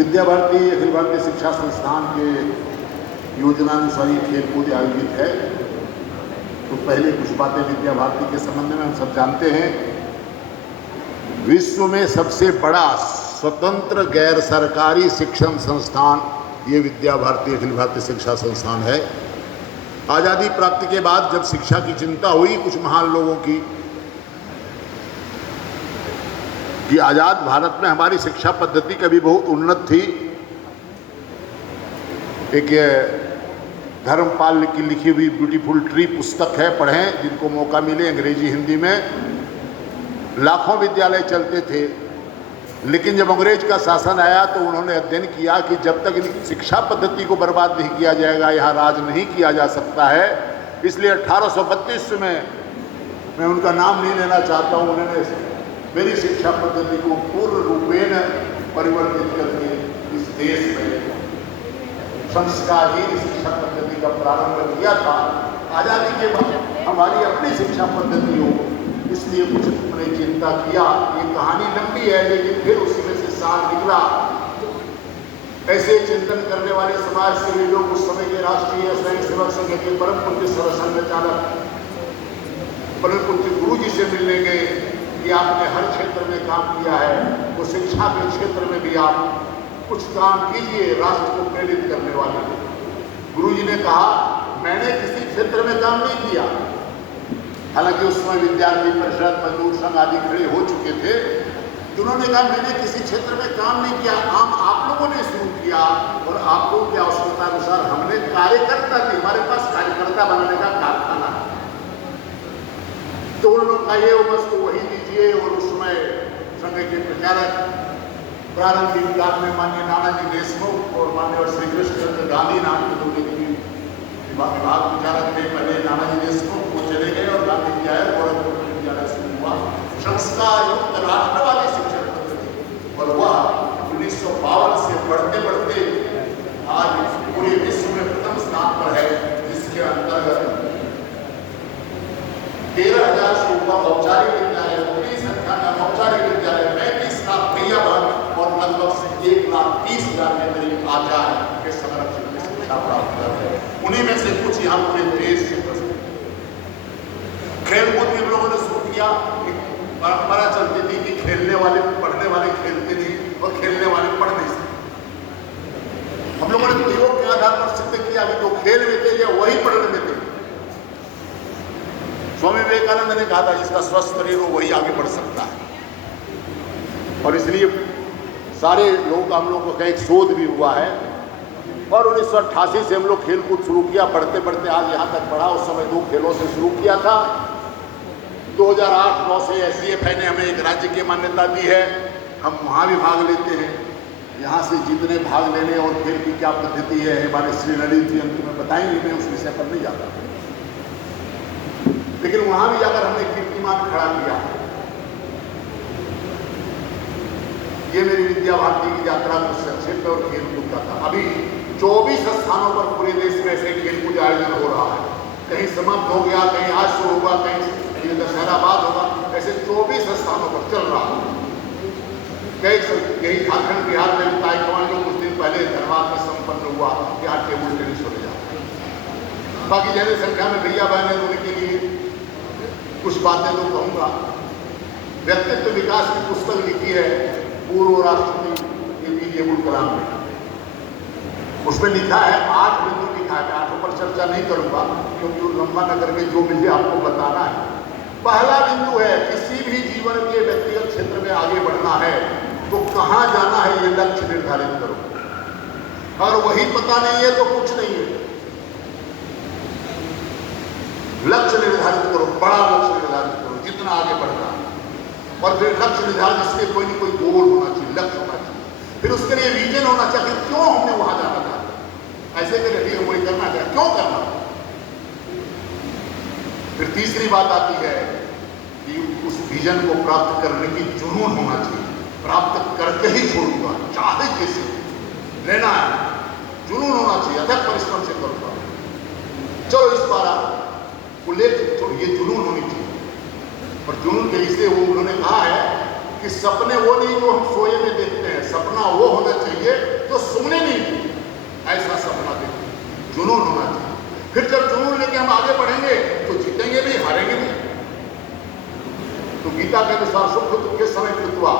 विद्या भारती अखिल भारतीय शिक्षा संस्थान के योजनानुसार ये खेलकूद आयोजित है। तो पहले कुछ बातें विद्या भारती के संबंध में हम सब जानते हैं। विश्व में सबसे बड़ा स्वतंत्र गैर सरकारी शिक्षण संस्थान ये विद्या भारती अखिल भारतीय शिक्षा संस्थान है। आज़ादी प्राप्ति के बाद जब शिक्षा की चिंता हुई कुछ महान लोगों की कि आज़ाद भारत में हमारी शिक्षा पद्धति कभी बहुत उन्नत थी। एक धर्मपाल की लिखी हुई ब्यूटीफुल ट्री पुस्तक है, पढ़ें जिनको मौका मिले, अंग्रेजी हिंदी में। लाखों विद्यालय चलते थे, लेकिन जब अंग्रेज का शासन आया तो उन्होंने अध्ययन किया कि जब तक इन शिक्षा पद्धति को बर्बाद नहीं किया जाएगा यहाँ राज नहीं किया जा सकता है। इसलिए 1832 में, मैं उनका नाम नहीं लेना चाहता हूँ, उन्होंने मेरी शिक्षा पद्धति को पूर्ण रूपेण परिवर्तित करके इस देश में संस्कारहीन शिक्षा पद्धति का प्रारंभ किया था। आज़ादी के बाद हमारी अपनी शिक्षा पद्धति हो, इसलिए कुछ मैंने चिंता किया। ये कहानी लंबी है, लेकिन फिर उसमें से सार निकला। ऐसे चिंतन करने वाले समाज सेवी लोग उस समय के राष्ट्रीय स्वयं सेवक संघ के परम पूज्य संचालक परम पूज्य गुरु जी से मिलने गए कि आपने हर क्षेत्र में काम किया है, तो शिक्षा के क्षेत्र में भी आप कुछ काम कीजिए, राष्ट्र को प्रेरित करने वाले। गुरु जी ने कहा, मैंने किसी क्षेत्र में काम नहीं किया। हालांकि उस समय विद्यार्थी परिषद, मजदूर संघ आदि खड़े हो चुके थे। उन्होंने कहा, मैंने किसी क्षेत्र में काम नहीं किया, काम आप लोगों ने शुरू किया और आप लोगों की आवश्यकता अनुसार हमने कार्यकर्ता थे, हमारे पास कार्यकर्ता बनाने का कारखाना है। तो उन लोग का ये वस्तु वही दीजिए। और उस समय संघ के प्रचारक प्रारंभिक काल में माननीय नानाजी देशमुख और माननीय श्री कृष्ण चंद्र गांधी नाम के दो व्यक्ति विभाग विचारक थे। पहले नानाजी देशमुख वो चले गए और गांधी जी आए, गोरखपुर में विद्यालय शुरू हुआ। संस्कार युक्त राष्ट्रवादी शिक्षण पद्धति, और वह 1952 से बढ़ते बढ़ते आज पूरे विश्व में प्रथम स्थान पर है, जिसके अंतर्गत 13,000 से ऊपर औपचारिक विद्यालय, बड़ी संख्या में औपचारिक विद्यालय, 35 लाख भैया बहन और लगभग 1,30,000 के करीब आचार्य के संरक्षण में शिक्षा प्राप्त कर रहे हैं। उन्हीं में से कुछ यहाँ पूरे देश से प्रस्तुत। खेलकूद भी लोगों ने शुरू किया। परंपरा चलती थी कि खेलने वाले पढ़ने वाले खेलते नहीं और खेलने वाले पढ़ नहीं सकते। हम लोगों ने प्रयोग के आधार पर सिद्ध किया कि जो खेल में थे या वही पढ़ने में थे। स्वामी विवेकानंद ने कहा था, जिसका स्वस्थ शरीर हो वही आगे बढ़ सकता है। और इसलिए सारे लोग, हम लोगों का एक शोध भी हुआ है। और 1988 से हम लोग खेल कूद शुरू किया, बढ़ते बढ़ते आज यहाँ तक बढ़ा। उस समय 2 खेलों से शुरू किया था। 2008-9 से SCFI ने हमें एक राज्य की मान्यता दी है, हम वहाँ भी भाग लेते हैं। यहाँ से जितने भाग लेने और खेल की क्या पद्धति है हमारे श्री ललित जी अंत में बताएंगे, मैं उस विषय पर नहीं जाता, लेकिन वहां भी जाकर हमने कीर्तिमान खड़ा किया। ये मेरी विद्या भारती की यात्रा कुछ संक्षेप और खेलकूद का था। अभी 24 स्थानों पर पूरे देश में ऐसे खेलकूद आयोजन हो रहा है। कहीं समाप्त हो गया, कहीं आज शुरू होगा, कहीं दशहरा बाद होगा। ऐसे 24 स्थानों पर चल रहा है। कहीं झारखंड बिहार में ताइक्वांडो कुछ दिन पहले धनबाद में संपन्न हुआ कि आज टेबल टेनिस हो जाता। बाकी ज्यादा संख्या में भैया बहन उनके लिए कुछ बातें तो कहूँगा। व्यक्तित्व विकास की पुस्तक लिखी है पूर्व राष्ट्रपति APJ अब्दुल कलाम ने। उसमें लिखा है 8 बिंदु लिखा है। मैं 8 पर चर्चा नहीं करूँगा क्योंकि लंबा नगर में जो मुझे आपको बताना है। पहला बिंदु है, किसी भी जीवन के व्यक्तिगत क्षेत्र में आगे बढ़ना है तो कहाँ जाना है ये लक्ष्य निर्धारित करो। और वही पता नहीं है तो कुछ नहीं है। लक्ष्य निर्धारित करो, बड़ा लक्ष्य निर्धारित करो, जितना आगे बढ़ना। और फिर लक्ष्य निर्धारित, इसके कोई ना कोई गोल होना चाहिए, लक्ष्य होना चाहिए। फिर उसके लिए विजन होना चाहिए, क्यों हमने वहां जाना था, ऐसे करके हम वही करना चाहिए, क्यों करना। फिर तीसरी बात आती है कि उस विजन को प्राप्त करने की जुनून होना चाहिए। प्राप्त करके ही छोड़ूंगा, चाहे कैसे लेना है, जुनून होना चाहिए, अथक परिश्रम से करूंगा। चलो इस बार को लेकर ये जुनून होनी चाहिए। और जुनून कैसे वो उन्होंने कहा है कि सपने वो नहीं जो हम सोए में देखते हैं, सपना वो होना चाहिए चाहिए जो सुनने नहीं चाहिए, ऐसा सपना देखो, जुनून होना चाहिए। फिर जब जुनून लेके हम आगे बढ़ेंगे तो जीतेंगे भी, हारेंगे भी। तो गीता के अनुसार सुख दुख के समय कृत्वा,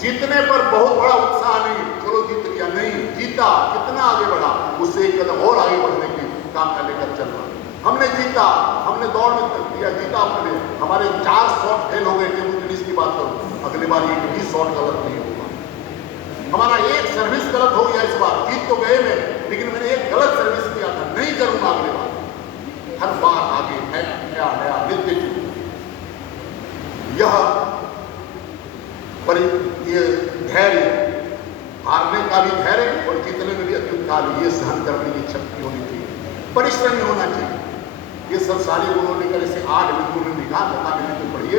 जीतने पर बहुत बड़ा उत्साह नहीं, चलो जीत लिया, नहीं जीता, कितना आगे बढ़ा, उससे एक कदम और आगे बढ़ने की काम का लेकर चल रहा। हमने जीता, हमने दौड़ में तक दिया, जीता अपने, हमारे 4 शॉट फेल हो गए, टेबल टेनिस की बात करूं, अगली बार एक भी शॉट गलत नहीं होगा। हमारा एक सर्विस गलत हो गया इस बार, जीत तो गए मैं, लेकिन मैंने एक गलत सर्विस किया था, नहीं करूंगा अगली बार। हर बार आगे नया नया नित्य जीत, यह पर ये धैर्य, हारने का भी धैर्य और जीतने में भी अत्युत काल, ये सहन करने की शक्ति होनी चाहिए, परिश्रम होना चाहिए। ये सब सारे गुणों लेकर इसे 8 बिंदु में लिखा, बता बिंदु पढ़िए,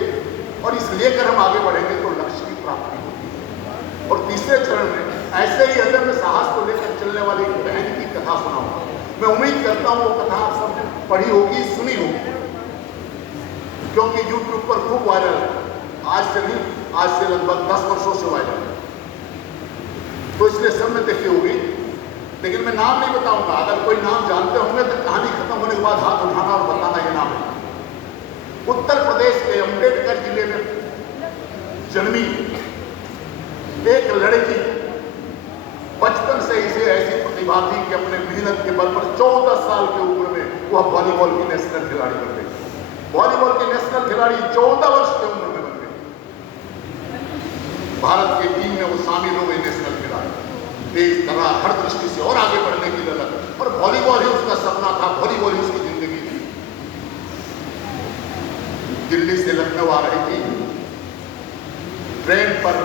और इस लेकर हम आगे बढ़ेंगे तो लक्ष्य की प्राप्ति होती है। और तीसरे चरण में ऐसे ही अदम्य साहस को लेकर चलने वाली एक बहन की कथा सुनाऊंगा। मैं उम्मीद करता हूँ वो कथा आप सबने पढ़ी होगी, सुनी होगी, क्योंकि यूट्यूब पर खूब वायरल है। आज से नहीं, आज से लगभग 10 वर्षों से वायरल है, तो इसलिए सब में देखी होगी, लेकिन मैं नाम नहीं बताऊंगा। अगर कोई नाम जानते होंगे तो कहानी खत्म होने के बाद हाथ उठाना और बताना ये नाम है। उत्तर प्रदेश के अम्बेडकर जिले में जन्मी एक लड़की, बचपन से इसे ऐसी प्रतिभा थी कि अपने मेहनत के बल पर 14 साल की उम्र में वह वॉलीबॉल की नेशनल खिलाड़ी बन गई। वॉलीबॉल की नेशनल खिलाड़ी 14 वर्ष की उम्र में बन गई। भारत की टीम में वो शामिल हो गई, नेशनल खिलाड़ी, तेज तर्रा, हर दृष्टि से और आगे बढ़ने की ललक, और वॉलीबॉल ही उसका सपना था, वॉलीबॉल ही उसकी जिंदगी थी। दिल्ली से लखनऊ आ रही थी, ट्रेन पर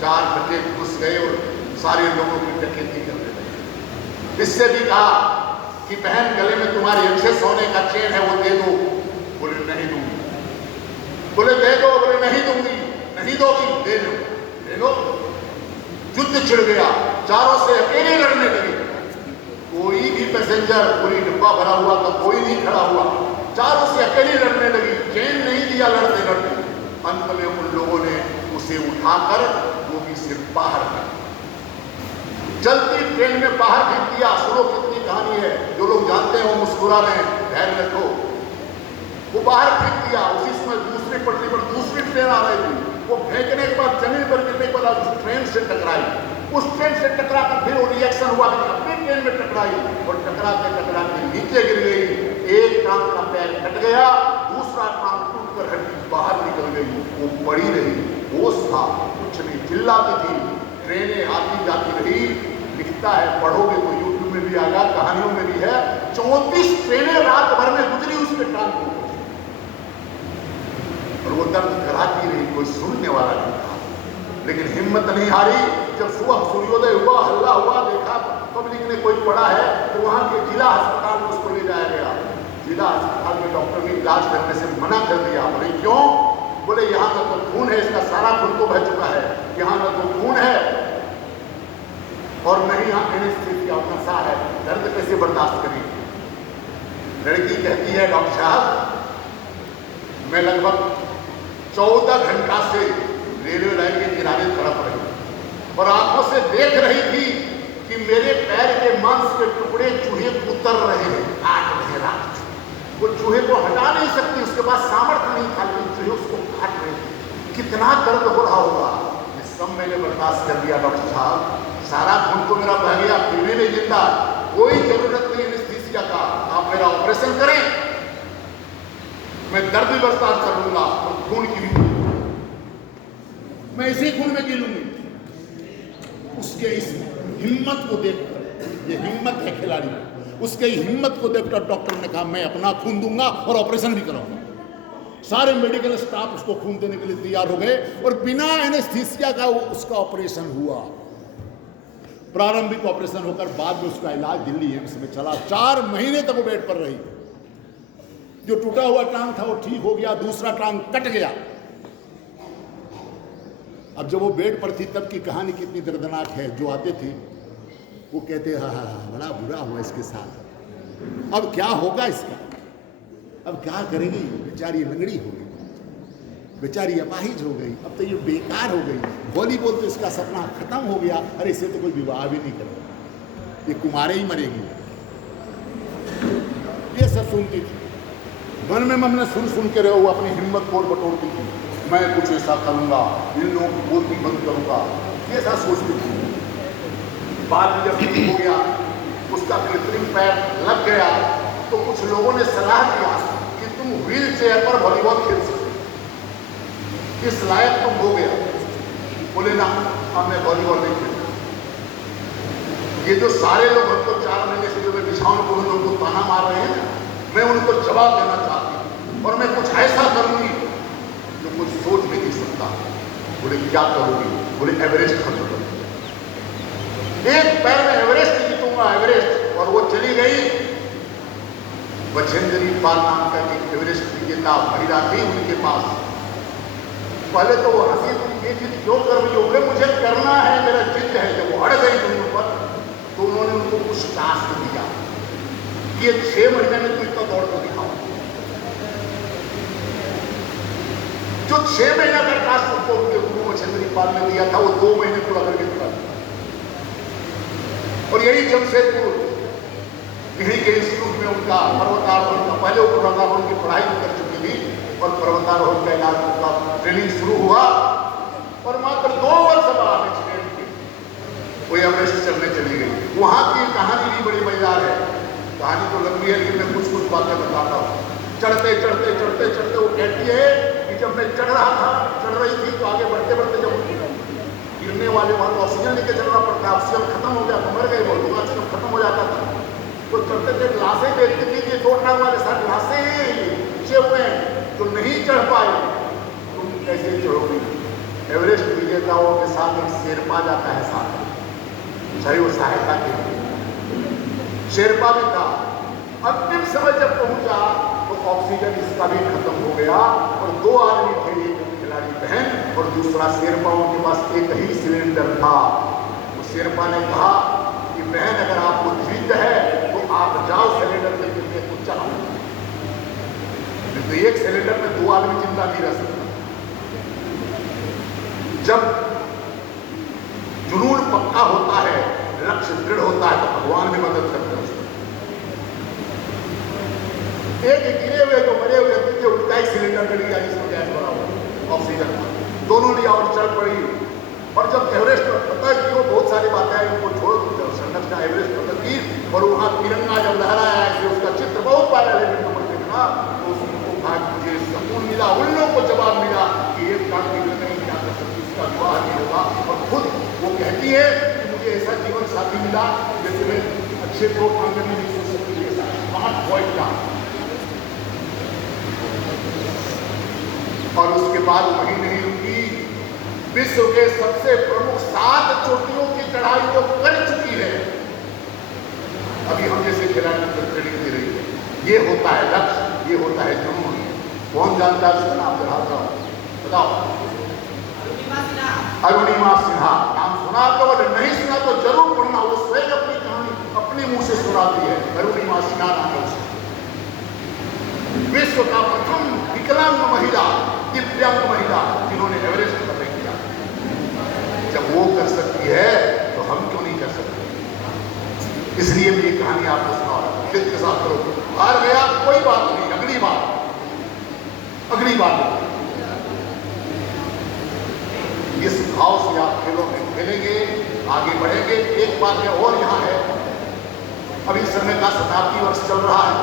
4 डकैत घुस गए और सारे लोगों की डकैती करने लगे। इससे भी कहा कि बहन गले में तुम्हारी अच्छे सोने का चेन है, वो दे दो। बोले नहीं दूंगी। बोले दे दो। बोले नहीं दूंगी। नहीं दोगी? दे लो, दे लो। युद्ध छिड़ गया, चारों से अकेले लड़ने लगे। कोई भी पैसेंजर, पूरी डिब्बा भरा हुआ था, कोई नहीं खड़ा हुआ, चारों से अकेले लड़ने लगी। चैन नहीं दिया लड़ते लड़ते। अंत में उन लोगों ने उसे उठाकर गोभी से बाहर कर, चलती ट्रेन में बाहर फेंक दिया। सुनो कितनी कहानी है, जो लोग जानते हैं वो मुस्कुरा रहे हैं, धैर्य रखो। वो बाहर फेंक दिया। उसी समय दूसरी पटरी पर दूसरी ट्रेन आ रही थी, वो फेंकने के बाद जमीन पर गिरने के बाद उस ट्रेन से टकराई। उस ट्रेन से टकरा कर फिर वो रिएक्शन हुआ, अपनी ट्रेन में टकराई और टकराते नीचे गिर गई। एक टांग का पैर कट गया, दूसरा टांग टूटकर हड्डी बाहर निकल गई। वो पड़ी रही, होश था, कुछ नहीं, चिल्लाती थी। ट्रेनें आती जाती रही। लिखता है, पढ़ोगे तो यूट्यूब में भी आएगा, कहानियों में भी है। 34 ट्रेनें रात भर में गुजरी उसके टांग को, और वो दर्द कराती रही, कोई सुनने वाला नहीं था। लेकिन हिम्मत नहीं हारी। जब सुबह सूर्योदय हुआ, हल्ला हुआ, देखा पब्लिक ने कोई पड़ा है, तो वहां के जिला अस्पताल में उसको ले जाया गया। जिला अस्पताल में डॉक्टर ने इलाज करने से मना कर दिया। बोले क्यों? बोले यहाँ का तो खून है, इसका सारा खून तो बह चुका है, यहाँ का तो खून है और नहीं यहाँ एनेस्थीसिया नशा है, दर्द कैसे बर्दाश्त करेंगे? लड़की कहती है, डॉक्टर साहब मैं लगभग 14 घंटा से रेलवे लाइन के किनारे तड़प रही और आंखों से देख रही थी कि मेरे पैर के मांस के टुकड़े चूहे उतर रहे हैं, काट रहे रात। वो चूहे को हटा नहीं सकती, उसके पास सामर्थ्य नहीं था, लेकिन चूहे उसको काट रहे थे। कितना दर्द हो रहा होगा। ये सब मैंने बर्दाश्त कर लिया डॉक्टर साहब, सारा खून तो मेरा बह गया, फिर भी नहीं जिंदा। कोई जरूरत नहीं एनेस्थीसिया का, आप मेरा ऑपरेशन करें, मैं दर्द भी बर्दाश्त कर लूंगा और खून की भी मैं इसी खून में जी लूंगी। उसके इस हिम्मत को देखकर, ये हिम्मत है खिलाड़ी, उसके हिम्मत को देखकर डॉक्टर ने कहा मैं अपना खून दूंगा और ऑपरेशन भी कराऊंगा। सारे मेडिकल स्टाफ उसको खून देने के लिए तैयार हो गए और बिना एनेस्थीसिया का उसका ऑपरेशन हुआ। प्रारंभिक ऑपरेशन होकर बाद में उसका इलाज दिल्ली एम्स में चला। 4 महीने तक वो बेड पर रही। जो टूटा हुआ टांग था वो ठीक हो गया, दूसरा टांग कट गया। अब जब वो बेड पर थी तब की कहानी कितनी दर्दनाक है। जो आते थे वो कहते हाँ हाँ बड़ा बुरा हुआ इसके साथ, अब क्या होगा इसका, अब क्या करेगी बेचारी, लंगड़ी होगी। बेचारी अपाहिज हो गई, अब तो ये बेकार हो गई, वॉलीबॉल तो इसका सपना खत्म हो गया, अरे इसे तो कोई विवाह भी नहीं करेगा, ये कुमारे ही मरेगी। ये सब सुनती थी, मन में मन सुन सुन के रहो, अपनी हिम्मत तोड़ बटोरती थी, मैं कुछ ऐसा करूंगा, इन लोगों की बोलती बंद करूंगा, ये ऐसा सोचती थी। बाद में जब ठीक हो गया, उसका कृत्रिम पैर लग गया, तो कुछ लोगों ने सलाह दिया कि तुम व्हील चेयर पर वॉलीबॉल खेल सकते, इस लायक तुम हो गया। बोले ना, अब मैं वॉलीबॉल नहीं खेलूंगा। ये जो सारे लोग हमको 4 महीने से जो मैं बिछावन को लोगों को ताना मार रहे हैं, मैं उनको जवाब देना चाहती हूँ, और मैं कुछ ऐसा करूंगी जो कुछ सोच भी नहीं सकता। बोले क्या करोगी? बोले एवरेस्ट खत्म करूंगी, एक पैर में एवरेस्ट जीतूंगा, एवरेस्ट। और वो चली गई। बछेंद्री पाल नाम का एक एवरेस्ट विजेता महिला थी उनके पास। पहले तो वो हंसी थी, ये चीज क्यों कर रही हो? बोले मुझे करना है, मेरा जिद है। जब वो अड़ गई दोनों पर, तो उन्होंने उनको कुछ टास्क दिया, ये 6 महीने में तुम इतना दौड़ कर दिखाओ। जो 6 महीना का टास्क उसको उनके गुरु बछेंद्री पाल ने दिया था, वो 2 महीने पूरा करके दिखा। और यही जमशेदपुर, यही के इंस्टीट्यूट में उनका पर्वतारोहण का, पहले वो पर्वतारोहण की पढ़ाई कर चुकी थी और पर्वतारोहण का इलाज उनका ट्रेनिंग शुरू हुआ, और मात्र 2 वर्ष बाद एक्सीडेंट के वो एवरेस्ट चढ़ने चली गई। वहां की कहानी भी बड़ी मजेदार है, कहानी तो लंबी है लेकिन मैं कुछ कुछ बातें बताता हूँ। चढ़ते चढ़ते चढ़ते चढ़ते वो कहती है कि जब मैं चढ़ रही थी तो आगे बढ़ते बढ़ते जब गिरने वाले वहां तो ऑक्सीजन लेके चलना पड़ता है, ऑक्सीजन खत्म हो गया तो मर गए, बहुत ऑक्सीजन खत्म हो जाता था। तो चढ़ते थे लाशें देखती थी कि 2 टांग वाले साथ लाशें पीछे हुए जो नहीं चढ़ पाए। तुम कैसे चढ़ोगी? एवरेस्ट विजेताओं के साथ एक शेरपा जाता है साथ, चाहे वो सहायता के लिए शेरपा भी था। अंतिम समय जब पहुंचा तो ऑक्सीजन इसका भी खत्म हो गया, और 2 आदमी थे, एक खिलाड़ी बहन और दूसरा शेरपाओं के पास एक ही सिलेंडर था। तो शेरपा ने कहा कि बहन अगर आपको जिद है तो आप जाओ सिलेंडर लेके तो चलाओ, तो एक सिलेंडर में 2 आदमी जिंदा नहीं रह सकता। जब जुनून पक्का होता है, लक्ष्य दृढ़ होता है, तो भगवान भी मदद करते हैं। एक गिरे हुए जो मरे हुए थे उनका ही सिलेंडर मिल गया जिसमें गैस भरा हुआ ऑक्सीजन, दोनों लिया और चल पड़ी। और जब एवरेस्ट पता है कि वो बहुत सारी बातें हैं, उनको छोड़ संरचना एवरेस्ट पता की, और वहाँ तिरंगा जब लहराया ऐसे उसका चित्र बहुत प्यारा लेकिन पर देखना, तो उसको कहा मुझे सुकून मिला। उन लोगों को जवाब मिला कि एक काम की नहीं क्या कर सकती, इसका विवाह नहीं होगा। और खुद वो कहती है कि मुझे ऐसा जीवन साथी मिला जैसे मैं अच्छे 2 आंगन में नहीं सोच सकती, ऐसा स्मार्ट पॉइंट था। और उसके बाद वही नहीं रुकी, विश्व के सबसे प्रमुख 7 चोटियों की चढ़ाई वो कर चुकी है। अभी हम जैसे खिलाड़ी को ट्रेनिंग दे रही है। ये होता है लक्ष्य, ये होता है जुनून। कौन जानता है उसका नाम? जरा बताओ। अरुणिमा सिन्हा नाम सुना आप लोगों ने? नहीं सुना तो जरूर पढ़ना, वो स्वयं अपनी कहानी अपने मुंह से सुनाती है। अरुणिमा सिन्हा नाम है उसका। विश्व का प्रथम विकलांग महिला, दिव्यांग महिला जिन्होंने एवरेस्ट फतेह किया। जब वो कर सकती है तो हम क्यों नहीं कर सकते? इसलिए मैं ये कहानी आपको सुना रहा हूं। दिल के साथ करो, हार गया कोई बात नहीं, अगली बार इस भाव से आप खेलों में खेलेंगे, आगे बढ़ेंगे। एक बात है और यहाँ है, अभी समय का 70वां वर्ष चल रहा है,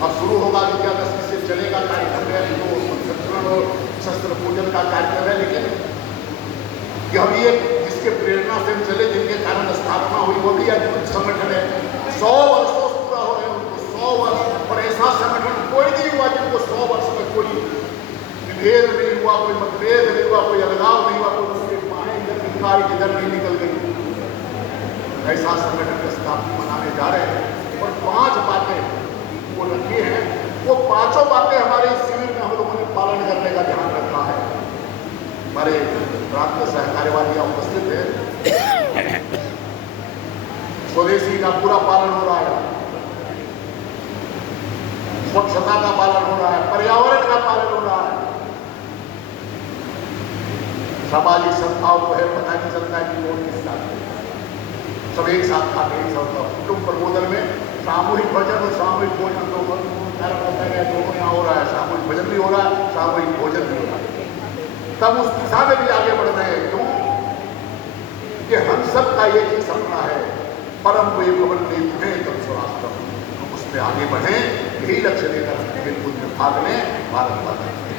अब शुरू होगा विजयादशमी से चलेगा कार्यक्रम है, तो संरक्षण और शस्त्र पूजन का कार्यक्रम है। लेकिन यह भी एक जिसके प्रेरणा से हम चले, जिनके कारण स्थापना हुई, वो भी अद्भुत संगठन है। 100 वर्षों पूरा हो रहे हैं उनको, 100 वर्ष। और ऐसा संगठन कोई नहीं हुआ जिनको 100 वर्ष में कोई विभेद नहीं हुआ, कोई मतभेद नहीं हुआ, कोई अलगाव नहीं हुआ, कोई उसके माने इधर निकाल इधर नहीं निकल गई। ऐसा संगठन का स्थापना मनाने जा रहे हैं। और 5 बातें वो रखी हैं, वो 5 बातें हमारे शिविर में हम लोगों ने पालन करने का ध्यान रखा है। हमारे प्रांत सहकार्यवादियां उपस्थित है, स्वदेशी का पूरा पालन हो रहा है, स्वच्छता का पालन हो रहा है, पर्यावरण का पालन हो रहा है, सामाजिक संस्थाओं को है पता नहीं चलता है कि कौन किस साथ में। सब एक साथ खाते हैं, सब कुटुंब प्रबोधन में सामूहिक भजन और सामूहिक भोजन दोनों यहाँ हो रहा है। सामूहिक भजन भी हो रहा है, सामूहिक भोजन भी हो रहा है। तब उस दिशा में भी आगे बढ़ रहे हैं। क्यों? कि हम सबका एक ही सपना है, परम वे भवन में तुम्हें तब स्वराष्ट्र। हम उसमें आगे बढ़े, यही लक्ष्य लेकर पूज्य भाग में भारत माता